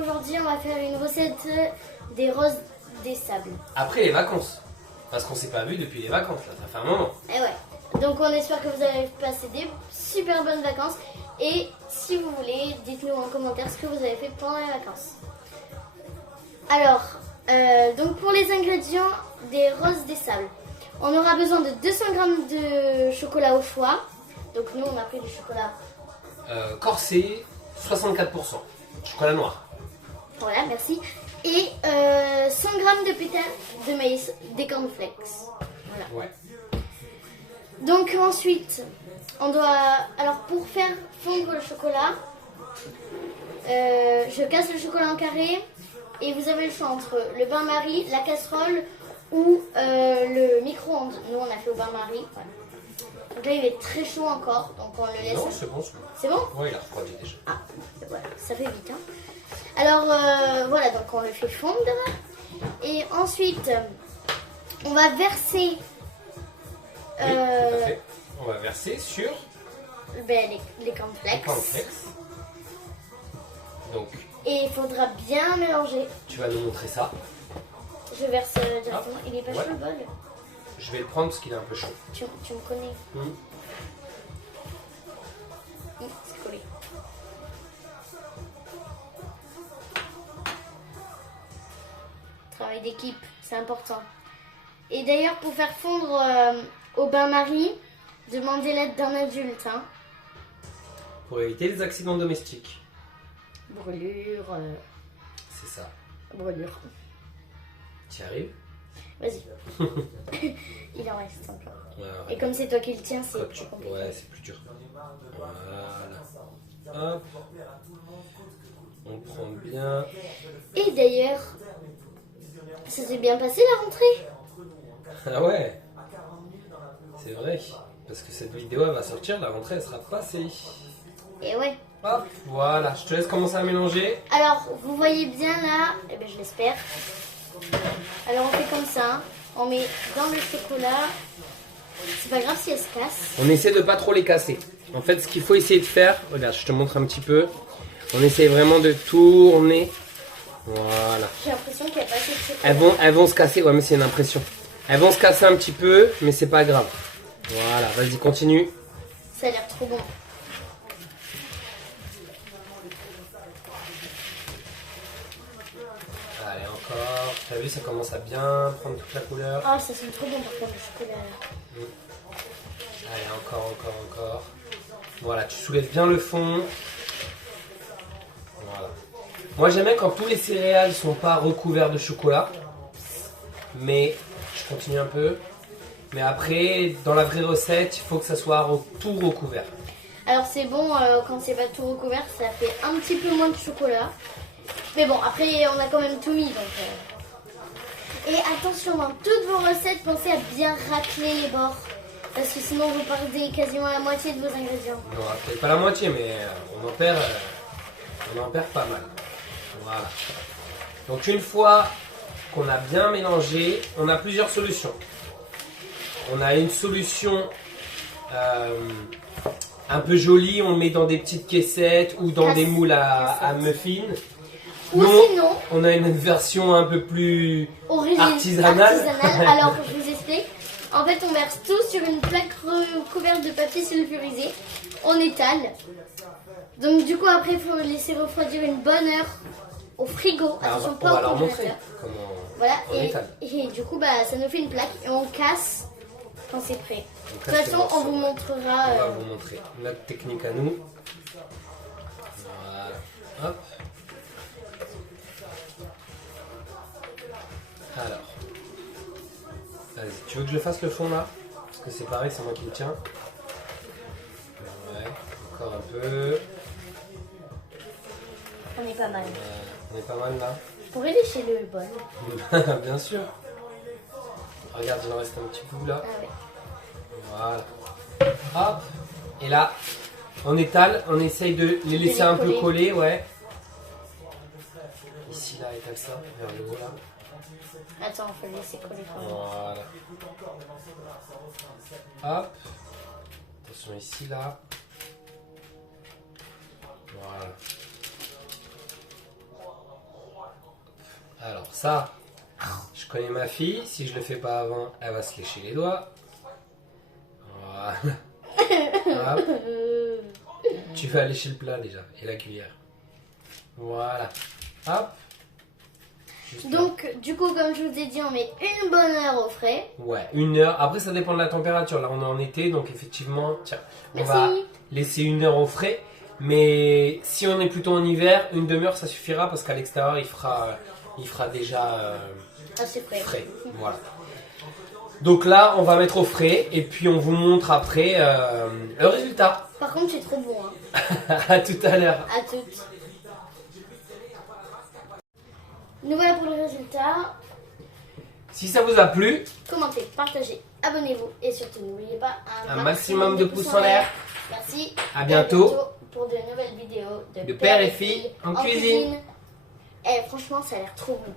aujourd'hui on va faire une recette des roses des sables. Après les vacances. Parce qu'on s'est pas vu depuis les vacances, là, ça fait un moment. Et ouais. Donc on espère que vous avez passé des super bonnes vacances. Et si vous voulez, dites-nous en commentaire ce que vous avez fait pendant les vacances. Alors, donc pour les ingrédients des roses des sables, on aura besoin de 200 g de chocolat au choix. Donc nous on a pris du chocolat. Corsé, 64%. Chocolat noir. Voilà, merci. Et 100 g de pétales de maïs, des cornflakes. Voilà. Ouais. Donc ensuite, on doit... Alors pour faire fondre le chocolat, je casse le chocolat en carré et vous avez le choix entre le bain-marie, la casserole ou le micro-ondes. Nous on a fait au bain-marie. Voilà. Donc là il est très chaud encore, donc on le laisse. Non, c'est bon, c'est bon. C'est bon? Ouais, il a refroidi déjà. Ah, voilà, ça fait vite. Hein. Alors voilà, donc on le fait fondre. Et ensuite, on va verser... Oui, tout à fait. On va verser sur ben, les cornflakes. les cornflakes. Donc, Et il faudra bien mélanger. tu vas nous montrer ça. Je verse directement. Hop, Il est pas ouais. chaud le bol. Je vais le prendre parce qu'il est un peu chaud. Tu me connais. C'est collé. Travail d'équipe, c'est important. Et d'ailleurs, pour faire fondre au bain-marie, demandez l'aide d'un adulte. Hein. Pour éviter les accidents domestiques. Brûlure. C'est ça. Brûlure. Tu y arrives? Vas-y. Il en reste encore. Ouais, Et comme c'est toi qui le tiens, c'est Quand plus tu- compliqué. Ouais, c'est plus dur. Voilà. Hop. On prend bien. Et d'ailleurs, ça s'est bien passé la rentrée? Ah ouais. C'est vrai. Parce que cette vidéo elle va sortir, la rentrée elle sera passée. Et ouais. Hop, voilà. Je te laisse commencer à mélanger. Alors, vous voyez bien là, eh ben, je l'espère. Alors on fait comme ça, on met dans le chocolat. C'est pas grave si elle se casse. On essaie de pas trop les casser. En fait, ce qu'il faut essayer de faire, regarde, je te montre un petit peu. On essaie vraiment de tourner. Voilà. J'ai l'impression qu'il n'y a pas assez de chocolat. Elles vont se casser, ouais, mais c'est une impression. Elles vont se casser un petit peu, mais c'est pas grave. Voilà, vas-y, continue. Ça a l'air trop bon. Allez, encore. T'as vu, ça commence à bien prendre toute la couleur. Ah, ça sent trop bon par contre le chocolat là. Allez, encore. Voilà, tu soulèves bien le fond. Voilà. Moi, j'aime bien quand tous les céréales sont pas recouverts de chocolat. Mais je continue un peu. Mais après, dans la vraie recette, il faut que ça soit tout recouvert. Alors c'est bon quand c'est pas tout recouvert, ça fait un petit peu moins de chocolat. Mais bon, après on a quand même tout mis donc. Et attention, dans toutes vos recettes, pensez à bien racler les bords. Parce que sinon vous perdez quasiment la moitié de vos ingrédients. Non, peut-être pas la moitié, mais on en perd pas mal. Voilà. Donc une fois qu'on a bien mélangé, on a plusieurs solutions. On a une solution un peu jolie, on le met dans des petites caissettes ou dans des moules à muffins. Ou Non, sinon, on a une version un peu plus artisanale. artisanale. Alors je vous explique. En fait, on verse tout sur une plaque recouverte de papier sulfurisé. On étale. Donc du coup, après, il faut laisser refroidir une bonne heure au frigo. Attention, on va pas au leur montrer congélateur. comment Voilà, on étale. et du coup, bah, ça nous fait une plaque et on casse quand c'est prêt. On De casse toute les façon, morceaux. on vous montrera. On va vous montrer notre technique à nous. Voilà. Hop. Alors. Vas-y, tu veux que je fasse le fond là? Parce que c'est pareil, c'est moi qui le tiens. Ouais, encore un peu. On est pas mal. On est pas mal là. Je pourrais lécher le bol. Bien sûr. Regarde, il en reste un petit bout là. Ah ouais. Voilà. Hop. Et là, on étale, on essaye de les laisser un peu coller, ouais. Ici là, étale ça, vers le haut là. Attends, on faut le laisser coller quand même. Voilà. Hop. Attention ici là. Voilà. Alors ça, je connais ma fille. Si je le fais pas avant, elle va se lécher les doigts. Voilà. Hop. Tu vas lécher le plat déjà et la cuillère. Voilà. Hop. Juste là. Donc, du coup, comme je vous ai dit, on met une bonne heure au frais. Ouais, 1 heure. Après, ça dépend de la température. Là, on est en été, donc effectivement, tiens, on Merci. va laisser 1 heure au frais. Mais si on est plutôt en hiver, une demi-heure, ça suffira parce qu'à l'extérieur, il fera déjà Assez frais. frais. Voilà. Donc là, on va mettre au frais et puis on vous montre après le résultat. Par contre, c'est trop bon. Hein. À tout à l'heure. À toutes. Nous voilà pour le résultat. Si ça vous a plu, Commentez, partagez, abonnez-vous et surtout n'oubliez pas un maximum de pouces en l'air. Merci. À Et bientôt. pour de nouvelles vidéos De père et fille en cuisine. Eh, franchement, ça a l'air trop bon.